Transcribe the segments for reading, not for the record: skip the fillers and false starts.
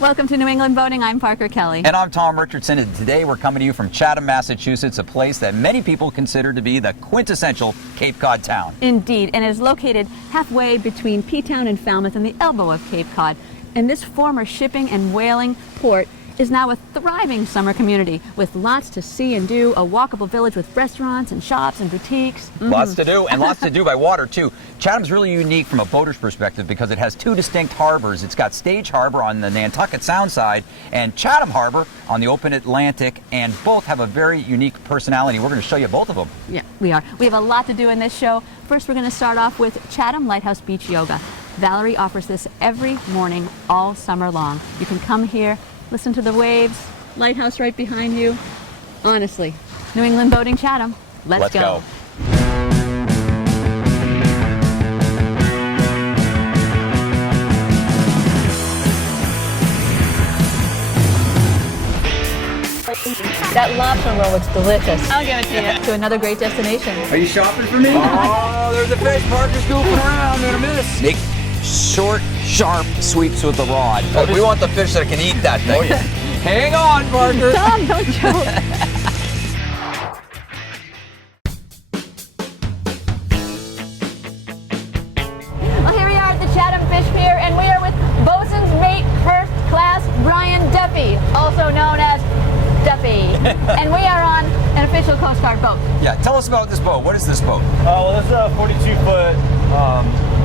Welcome to New England Boating. I'm Parker Kelly. And I'm Tom Richardson, and today we're coming to you from Chatham, Massachusetts, a place that many people consider to be the quintessential Cape Cod town. Indeed, and is located halfway between P-Town and Falmouth in the elbow of Cape Cod. And this former shipping and whaling port is now a thriving summer community with lots to see and do, a walkable village with restaurants and shops and boutiques. Lots to do, and lots to do by water too. Chatham's really unique from a boater's perspective because it has two distinct harbors. It's got Stage Harbor on the Nantucket Sound side and Chatham Harbor on the open Atlantic, and both have a very unique personality. We're going to show you both of them. Yeah, we are. We have a lot to do in this show. First, we're going to start off with Chatham Lighthouse Beach Yoga. Valerie offers this every morning all summer long. You can come here, listen to the waves, lighthouse right behind you. Honestly, New England Boating Chatham. Let's go. That lobster roll looks delicious. I'll give it to you. To another great destination. Are you shopping for me? Oh, there's a fish. Parker's goofing around. Gonna miss. Make short, sharp sweeps with the rod. But we want the fish that can eat that thing. Oh, yeah. Hang on, Parker. Tom, don't joke. Well, here we are at the Chatham Fish Pier, and we are with Bosun's Mate First Class Brian Duffy, also known as Duffy. And we are on an official Coast Guard boat. Yeah, tell us about this boat. What is this boat? Well, this is a 42-foot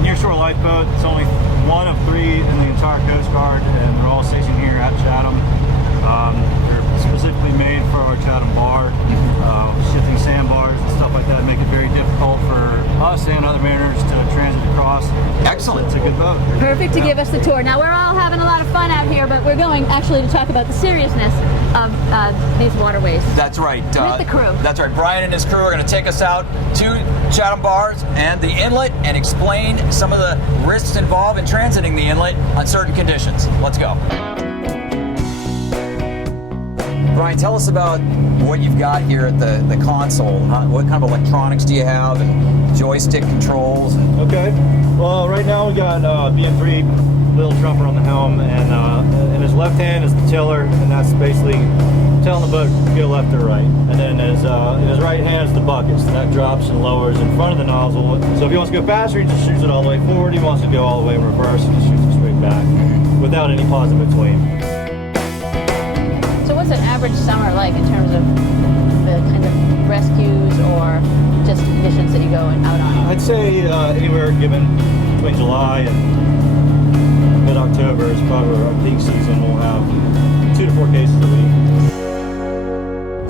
nearshore lifeboat. It's only one of three in the entire Coast Guard, and they're all stationed here at Chatham. They're specifically made for our Chatham bar. Shifting sandbars and stuff like that make it very difficult for us and other mariners to transit across. Excellent. It's a good boat. Perfect to give us the tour. Now, we're all having a lot of fun out here, but we're going actually to talk about the seriousness of these waterways. That's right. With the crew. That's right. Brian and his crew are going to take us out to Chatham bars and the inlet and explain some of the risks involved in transiting the inlet on certain conditions. Let's go. Brian, tell us about what you've got here at the console. What kind of electronics do you have, and joystick controls? Okay. Well, right now we got BM3 little trumper on the helm, and in his left hand is the tiller, and that's basically telling the boat to go left or right. And then in his right hand is the bucket, so that drops and lowers in front of the nozzle. So if he wants to go faster, he just shoots it all the way forward. If he wants to go all the way in reverse, he just shoots it straight back without any pause in between. So what's an average summer like in terms of the kind of rescues or just missions that you go out on? I'd say anywhere given between July and mid-October is probably our peak season. We'll have 2 to 4 cases a week.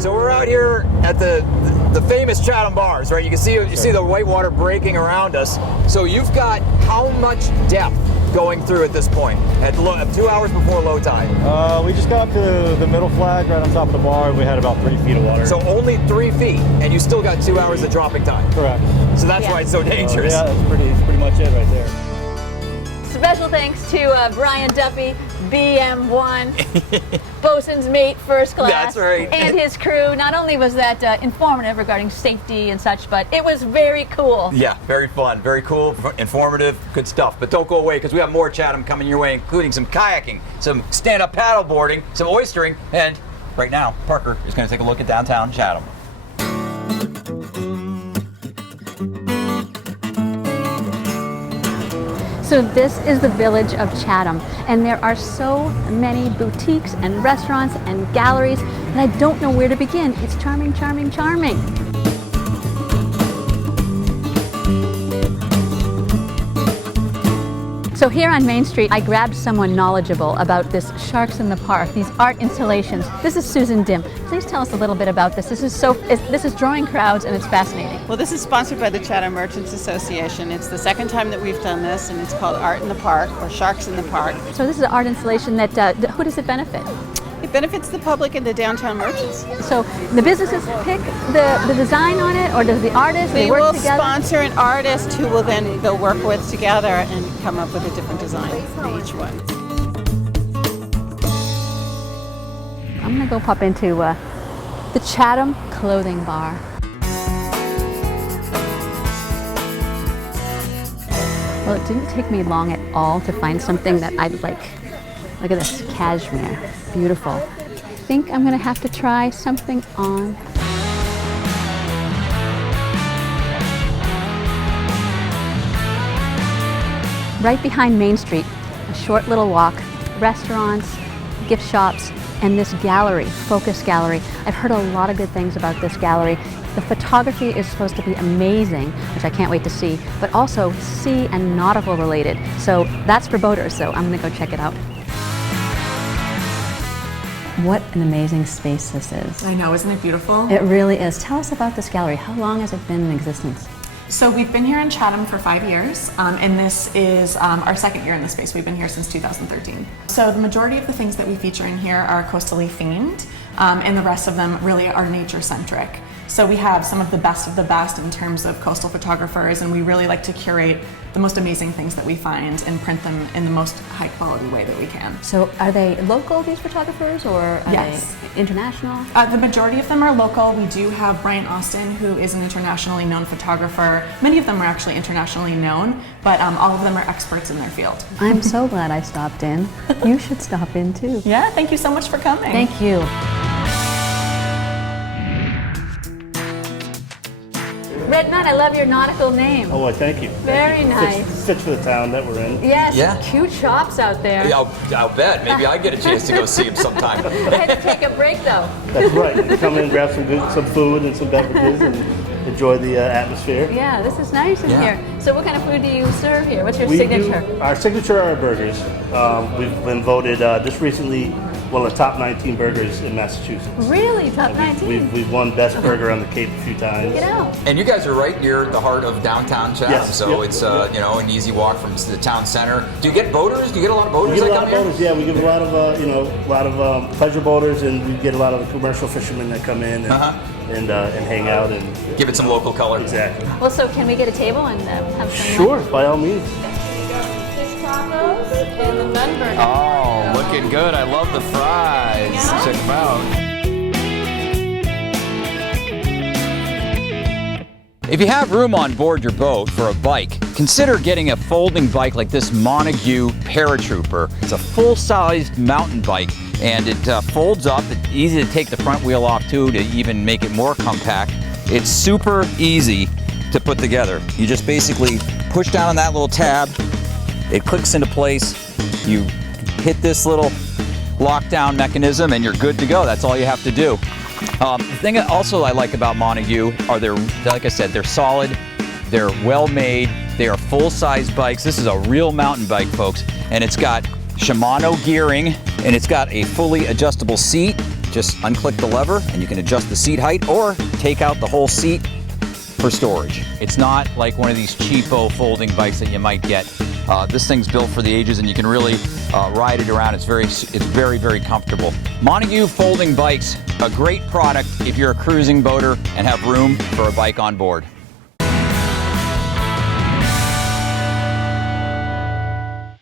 So we're out here at the famous Chatham bars, right? You can see the white water breaking around us. So you've got how much depth going through at this point at 2 hours before low tide? We just got up to the middle flag right on top of the bar. We had about 3 feet of water. So only 3 feet, and you still got 2 hours of dropping time. Correct. So that's why it's so dangerous. Yeah, that's pretty much it right there. Special thanks to Brian Duffy, BM1, Bosun's Mate First Class. That's right. And his crew. Not only was that informative regarding safety and such, but it was very cool. Yeah, very fun, very cool, informative, good stuff. But don't go away, because we have more Chatham coming your way, including some kayaking, some stand-up paddle boarding, some oystering, and right now, Parker is going to take a look at downtown Chatham. So this is the village of Chatham, and there are so many boutiques and restaurants and galleries, and I don't know where to begin. It's charming, charming, charming. So here on Main Street, I grabbed someone knowledgeable about this Sharks in the Park, these art installations. This is Susan Dim. Please tell us a little bit about this. This is drawing crowds, and it's fascinating. Well, this is sponsored by the Chatham Merchants Association. It's the second time that we've done this, and it's called Art in the Park, or Sharks in the Park. So this is an art installation that, who does it benefit? It benefits the public and the downtown merchants. So the businesses pick the design on it, or does the artist, they work together? We will sponsor an artist who will then go work with together and come up with a different design for each one. I'm going to go pop into the Chatham Clothing Bar. Well, it didn't take me long at all to find something that I'd like. Look at this cashmere, beautiful. I think I'm gonna have to try something on. Right behind Main Street, a short little walk, restaurants, gift shops, and this gallery, Focus Gallery. I've heard a lot of good things about this gallery. The photography is supposed to be amazing, which I can't wait to see, but also sea and nautical related. So that's for boaters, so I'm gonna go check it out. What an amazing space this is. I know, isn't it beautiful? It really is. Tell us about this gallery. How long has it been in existence? So we've been here in Chatham for 5 years, and this is our second year in the space. We've been here since 2013. So the majority of the things that we feature in here are coastally themed, and the rest of them really are nature-centric. So we have some of the best in terms of coastal photographers, and we really like to curate the most amazing things that we find and print them in the most high-quality way that we can. So are they local, these photographers, or are Yes. they international? The majority of them are local. We do have Brian Austin, who is an internationally known photographer. Many of them are actually internationally known, but all of them are experts in their field. I'm so glad I stopped in. You should stop in too. Yeah, thank you so much for coming. Thank you. Red Nut, I love your nautical name. Oh, well, thank you. Very nice. Fits for the town that we're in. Yes, Yeah. cute shops out there. Yeah, I'll bet. Maybe I get a chance to go see him sometime. I had to take a break though. That's right. You come in, grab some food and some beverages, and enjoy the atmosphere. Yeah, this is nice in Yeah. here. So what kind of food do you serve here? What's your signature? Our signature are our burgers. We've been voted just recently one of the top 19 burgers in Massachusetts. Really? Top 19? We've won Best Burger on the Cape a few times. Get out. And you guys are right near the heart of downtown Chatham, Yes, so yep, it's yep. you know, an easy walk from the town center. Do you get boaters? Do you get a lot of boaters We get a that lot come of here? boaters, yeah. We get a lot of pleasure boaters, and we get a lot of commercial fishermen that come in and hang out and Give it some local color. exactly. Well, so can we get a table and have some? Sure, by all means. Fish tacos and the nun burger. Oh, looking good. I love the fries. Check them out. If you have room on board your boat for a bike, consider getting a folding bike like this Montague Paratrooper. It's a full-sized mountain bike, and it folds up. It's easy to take the front wheel off too to even make it more compact. It's super easy to put together. You just basically push down on that little tab. It clicks into place. You hit this little lockdown mechanism, and you're good to go. That's all you have to do. The thing also I like about Montague are like I said, they're solid, they're well made, they are full-size bikes. This is a real mountain bike, folks, and it's got Shimano gearing, and it's got a fully adjustable seat. Just unclick the lever, and you can adjust the seat height or take out the whole seat for storage. It's not like one of these cheapo folding bikes that you might get. This thing's built for the ages, and you can really ride it around. It's very, very comfortable. Montague folding bikes, a great product if you're a cruising boater and have room for a bike on board.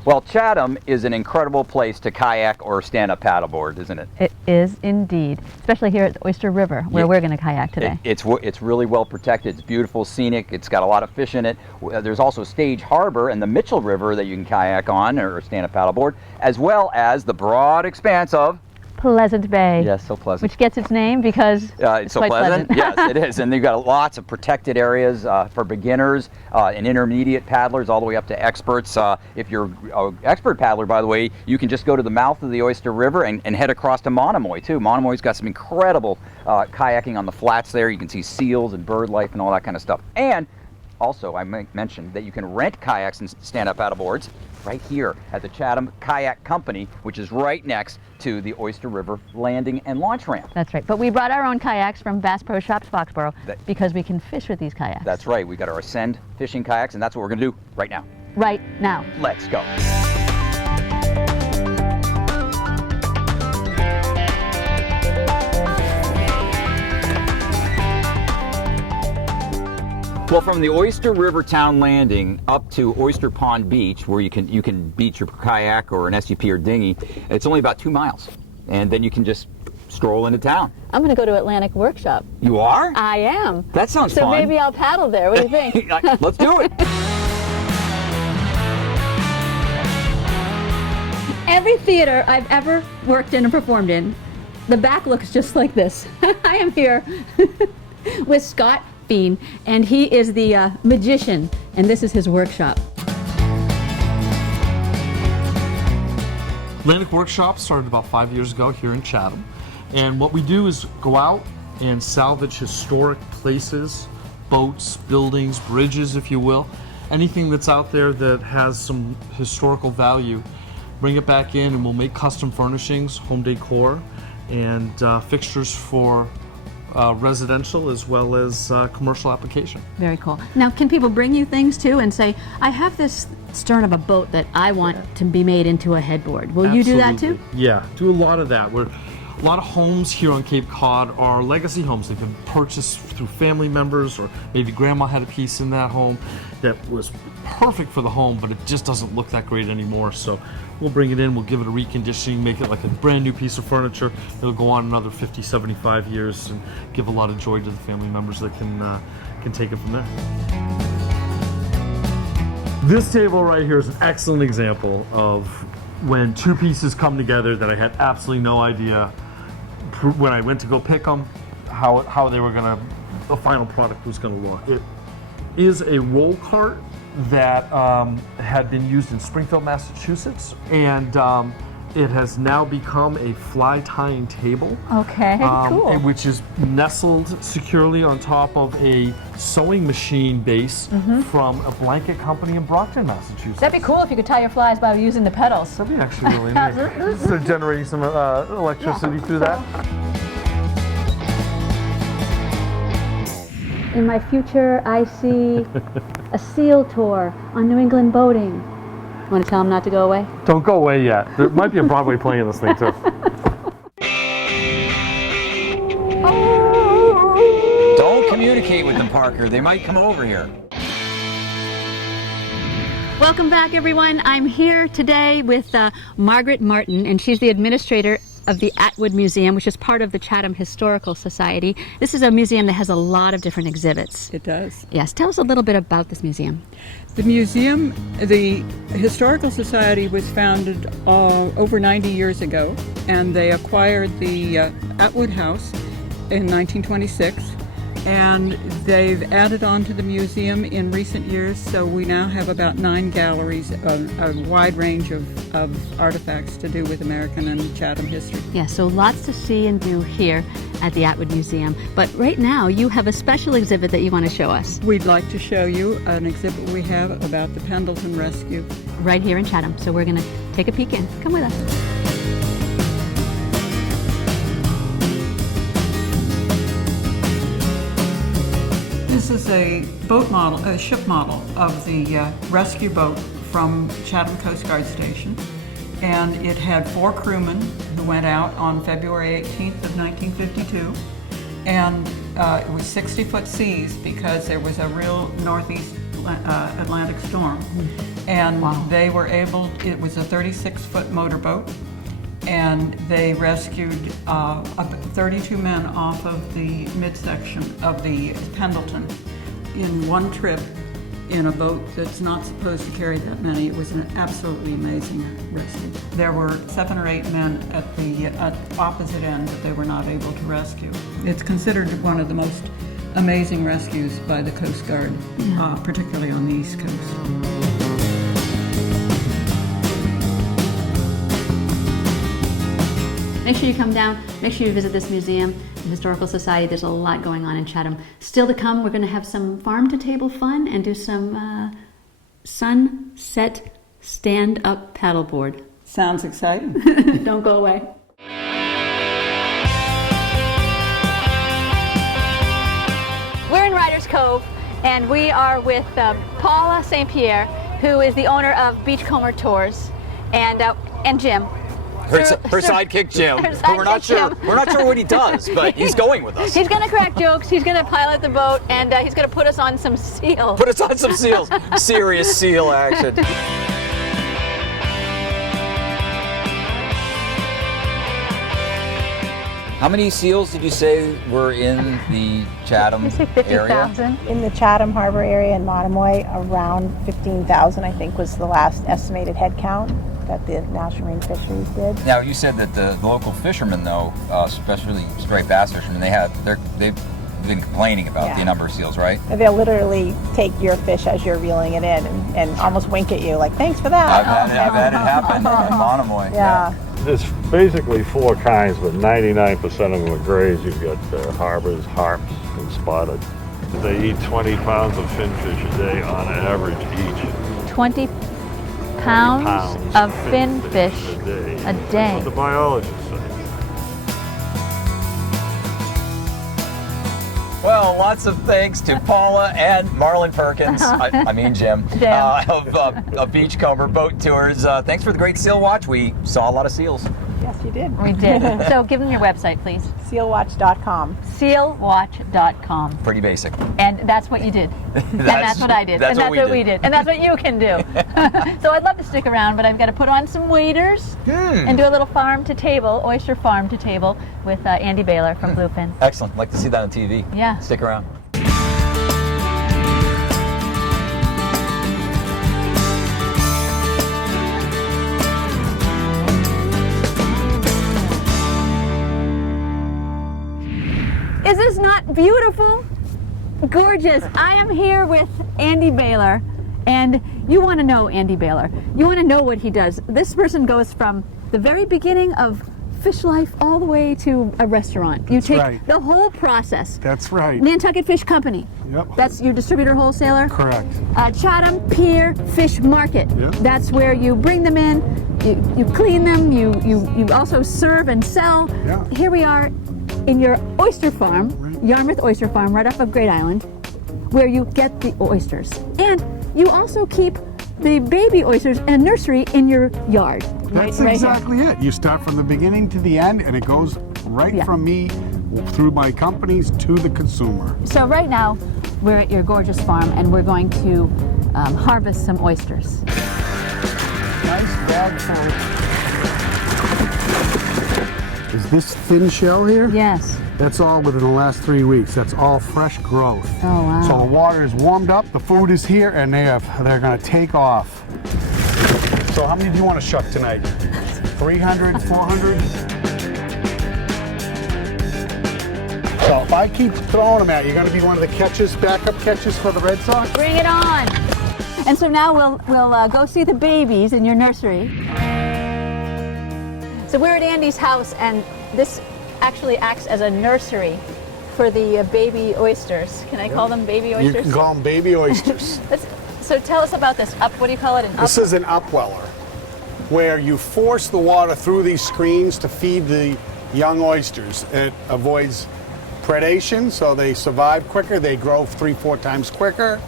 Well, Chatham is an incredible place to kayak or stand-up paddleboard, isn't it? It is indeed, especially here at the Oyster River, where we're going to kayak today. It's really well protected. It's beautiful, scenic. It's got a lot of fish in it. There's also Stage Harbor and the Mitchell River that you can kayak on or stand-up paddleboard, as well as the broad expanse of Pleasant Bay. Yes, so pleasant. Which gets its name because it's so quite pleasant. Yes, it is. And they've got lots of protected areas for beginners and intermediate paddlers, all the way up to experts. If you're an expert paddler, by the way, you can just go to the mouth of the Oyster River and head across to Monomoy, too. Monomoy's got some incredible kayaking on the flats there. You can see seals and bird life and all that kind of stuff. And also, I mentioned that you can rent kayaks and stand-up paddleboards right here at the Chatham Kayak Company, which is right next to the Oyster River landing and launch ramp. That's right. But we brought our own kayaks from Bass Pro Shops Foxborough because we can fish with these kayaks. That's right. We got our Ascend fishing kayaks, and that's what we're going to do right now. Right now. Let's go. Well, from the Oyster River Town Landing up to Oyster Pond Beach, where you can beach your kayak or an SUP or dinghy, it's only about 2 miles, and then you can just stroll into town. I'm going to go to Atlantic Workshop. You are? I am. That sounds so fun. So maybe I'll paddle there. What do you think? Let's do it. Every theater I've ever worked in and performed in, the back looks just like this. I am here with Scott Fiend, and he is the magician, and this is his workshop. Atlantic Workshop started about 5 years ago here in Chatham, and what we do is go out and salvage historic places, boats, buildings, bridges, if you will, anything that's out there that has some historical value. Bring it back in and we'll make custom furnishings, home decor, and fixtures for residential as well as commercial application. Very cool. Now, can people bring you things too and say, I have this stern of a boat that I want to be made into a headboard? Will you do that too? Yeah, do a lot of that. A lot of homes here on Cape Cod are legacy homes. They've been purchased through family members, or maybe grandma had a piece in that home that was perfect for the home, but it just doesn't look that great anymore. So we'll bring it in, we'll give it a reconditioning, make it like a brand new piece of furniture. It'll go on another 50, 75 years and give a lot of joy to the family members that can take it from there. This table right here is an excellent example of when two pieces come together that I had absolutely no idea when I went to go pick them, how they were gonna, the final product was gonna look. It is a roll cart that had been used in Springfield, Massachusetts, and it has now become a fly tying table. Okay, cool. Which is nestled securely on top of a sewing machine base from a blanket company in Brockton, Massachusetts. That'd be cool if you could tie your flies by using the pedals. That'd be actually really nice. So generating some electricity through that. In my future, I see a seal tour on New England boating. You want to tell them not to go away? Don't go away yet. There might be a Broadway play in this thing too. Don't communicate with them, Parker. They might come over here. Welcome back, everyone. I'm here today with Margaret Martin, and she's the administrator of the Atwood Museum, which is part of the Chatham Historical Society. This is a museum that has a lot of different exhibits. It does. Yes, tell us a little bit about this museum. The museum, the Historical Society was founded over 90 years ago, and they acquired the Atwood House in 1926, and they've added on to the museum in recent years, so we now have about 9 galleries, a wide range of artifacts to do with American and Chatham history. Yeah, so lots to see and do here at the Atwood Museum. But right now, you have a special exhibit that you want to show us. We'd like to show you an exhibit we have about the Pendleton Rescue. Right here in Chatham, so we're going to take a peek in. Come with us. This is a boat model, a ship model of the rescue boat from Chatham Coast Guard Station. And it had 4 crewmen who went out on February 18th of 1952. And it was 60-foot seas because there was a real northeast Atlantic storm. And they were able, it was a 36-foot motorboat. And they rescued 32 men off of the midsection of the Pendleton in one trip in a boat that's not supposed to carry that many. It was an absolutely amazing rescue. There were 7 or 8 men at the opposite end that they were not able to rescue. It's considered one of the most amazing rescues by the Coast Guard, particularly on the East Coast. Make sure you come down, make sure you visit this museum, the Historical Society. There's a lot going on in Chatham. Still to come, we're going to have some farm-to-table fun and do some sunset stand-up paddleboard. Sounds exciting. Don't go away. We're in Riders Cove, and we are with Paula St. Pierre, who is the owner of Beachcomber Tours, and Jim. Her sidekick Jim. We're not sure what he does, but he's going with us. He's going to crack jokes. He's going to pilot the boat, and he's going to put us on some seals. Put us on some seals. Serious seal action. How many seals did you say were in the Chatham area? 50,000. In the Chatham Harbor area in Monomoy, around 15,000, I think, was the last estimated head count. that the National Marine Fisheries did. Now, you said that the local fishermen, though, especially striped bass fishermen, they've been complaining about the number of seals, right? They'll literally take your fish as you're reeling it in and almost wink at you like, thanks for that. I've had it happen in Monomoy. Yeah. There's basically 4 kinds, but 99% of them are grays. You've got harbors, harps, and spotted. They eat 20 pounds of finfish a day on average each. 20 pounds of finfish a day. That's what the biologists say. Well, lots of thanks to Paula and Marlon Perkins, I mean Jim, of Beachcomber Boat Tours. Thanks for the great seal watch. We saw a lot of seals. Yes, you did. We did. So give them your website, please. Sealwatch.com. Sealwatch.com. Pretty basic. And that's what you did. And that's what I did. That's and what that's what we we did. And that's what you can do. So I'd love to stick around, but I've got to put on some waders and do a little farm to table, oyster farm to table with Andy Baylor from Bluefin. Excellent. Like to see that on TV. Yeah. Stick around. Is this not beautiful? Gorgeous. I am here with Andy Baylor, and you want to know Andy Baylor. You want to know what he does. This person goes from the very beginning of fish life all the way to a restaurant. You take the whole process. That's right. Nantucket Fish Company. Yep. That's your distributor wholesaler? Correct. Chatham Pier Fish Market. Yep. That's where you bring them in, you clean them, you also serve and sell. Yeah. Here we are in your oyster farm, Yarmouth Oyster Farm, right off of Great Island, where you get the oysters. And you also keep the baby oysters in a nursery in your yard. That's right exactly it. You start from the beginning to the end, and it goes right from me through my companies to the consumer. So right now, we're at your gorgeous farm, and we're going to harvest some oysters. Nice bag full. Is this thin shell here? Yes. That's all within the last 3 weeks. That's all fresh growth. Oh, wow. So the water is warmed up, the food is here, and they're going to take off. So how many do you want to shuck tonight? 300, 400? So if I keep throwing them at you, you're going to be one of the catches, backup catches for the Red Sox? Bring it on. And so now we'll go see the babies in your nursery. So we're at Andy's house, and this actually acts as a nursery for the baby oysters. Can I call them baby oysters? You can call them baby oysters. So tell us about this. What do you call it? This is an upweller, where you force the water through these screens to feed the young oysters. It avoids predation, so they survive quicker, they grow 3-4 times quicker,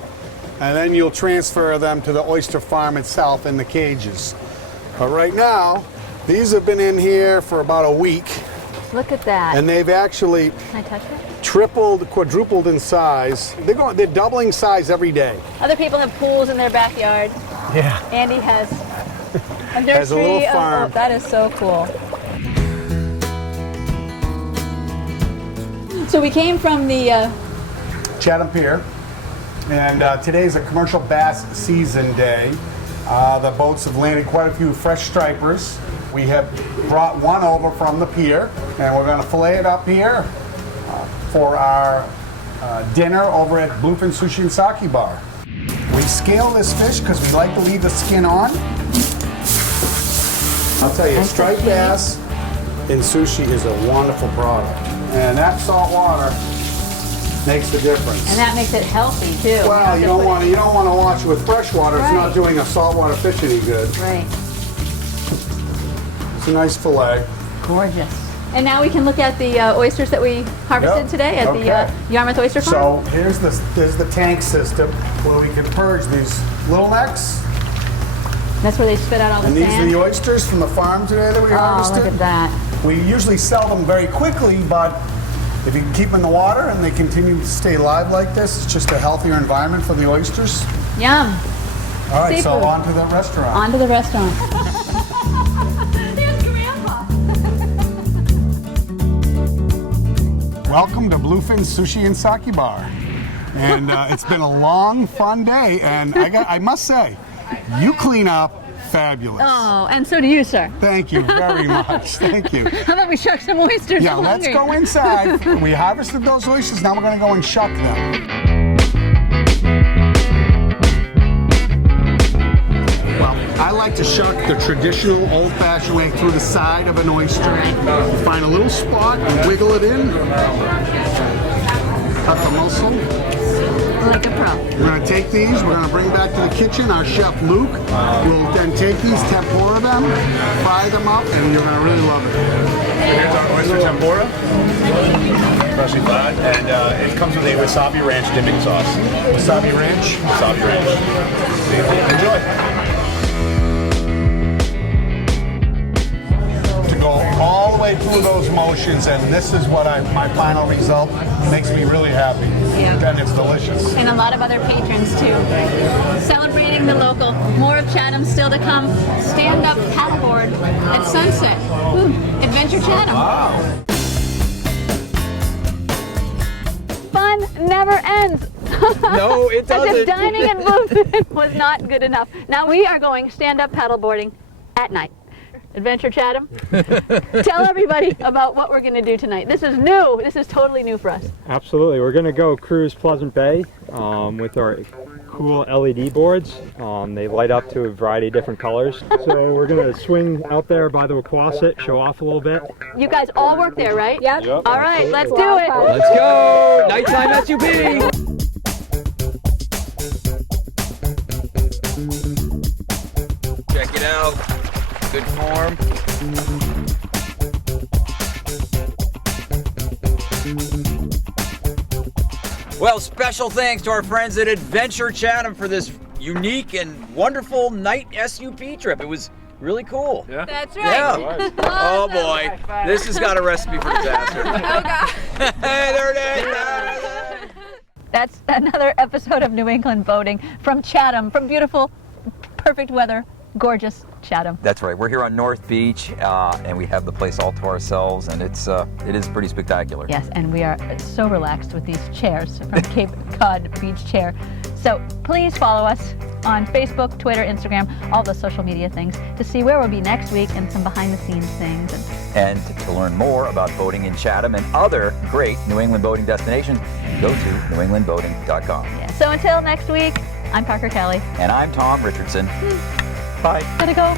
and then you'll transfer them to the oyster farm itself in the cages. But right now, these have been in here for about a week. Look at that. And they've actually Can I touch it? tripled, quadrupled in size. They're doubling size every day. Other people have pools in their backyard. Yeah. Andy has a nursery. Has a little farm. Oh, that is so cool. So we came from the Chatham Pier, and today's a commercial bass season day. The boats have landed quite a few fresh stripers. We have brought one over from the pier, and we're going to fillet it up here for our dinner over at Bluefin Sushi and Sake Bar. We scale this fish because we like to leave the skin on. I'll tell you, striped bass in sushi is a wonderful product, and that salt water makes the difference. and that makes it healthy too. Well, you don't want to wash it with fresh water. It's not doing a saltwater fish any good. Right. It's a nice fillet. Gorgeous. And now we can look at the oysters that we harvested today at the Yarmouth Oyster Farm. So here's the tank system where we can purge these little necks. That's where they spit out all the And sand. these are the oysters from the farm today that we harvested. Look at that. We usually sell them very quickly, but if you can keep them in the water and they continue to stay live like this, it's just a healthier environment for the oysters. Yum. All right, so Seafood. on to the restaurant. On to the restaurant. There's Grandpa. Welcome to Bluefin Sushi and Sake Bar. And it's been a long, fun day, and I must say, you clean up Fabulous. Oh, and so do you, sir. Thank you very much. Thank you. How about we shuck some oysters? Yeah, I'm let's hungry. go inside. We harvested those oysters. Now we're going to go and shuck them. Well, I like to shuck the traditional old-fashioned way through the side of an oyster. You find a little spot, you wiggle it in, cut the muscle. Like a pro. We're going to take these, we're going to bring back to the kitchen. Our chef Luke will then take these, tempura them, fry them up, and you're going to really love it. Here's our oyster tempura, freshly fried, and it comes with a wasabi ranch dipping sauce. Wasabi ranch. Wasabi ranch. Enjoy. To go all the way through those motions, and this is what my final result makes me really happy. Yeah. And it's delicious. And a lot of other patrons too. Celebrating the local. More of Chatham still to come. Stand-up paddleboard at sunset. Ooh, Adventure Chatham. Wow. Fun never ends. No, it doesn't. As if dining and movement was not good enough. Now we are going stand-up paddleboarding at night. Adventure Chatham. Tell everybody about what we're going to do tonight. This is new. This is totally new for us. Absolutely. We're going to go cruise Pleasant Bay with our cool LED boards. They light up to a variety of different colors. So we're going to swing out there by the Wachusett, show off a little bit. You guys all work there, right? Yep. All right, let's do it. Let's go! Nighttime SUP! Check it out. Good form. Well, special thanks to our friends at Adventure Chatham for this unique and wonderful night SUP trip. It was really cool. Yeah. That's right. Yeah. Oh boy, this has got a recipe for disaster. Oh, God. Hey, there it is. That's another episode of New England Boating from Chatham, from beautiful, perfect weather, gorgeous Chatham. That's right. We're here on North Beach, and we have the place all to ourselves, and it is pretty spectacular. Yes, and we are so relaxed with these chairs from Cape Cod Beach Chair. So please follow us on Facebook, Twitter, Instagram, all the social media things to see where we'll be next week and some behind-the-scenes things. And to learn more about boating in Chatham and other great New England boating destinations, go to newenglandboating.com. Yeah. So until next week, I'm Parker Kelly. And I'm Tom Richardson. Bye. Gotta go.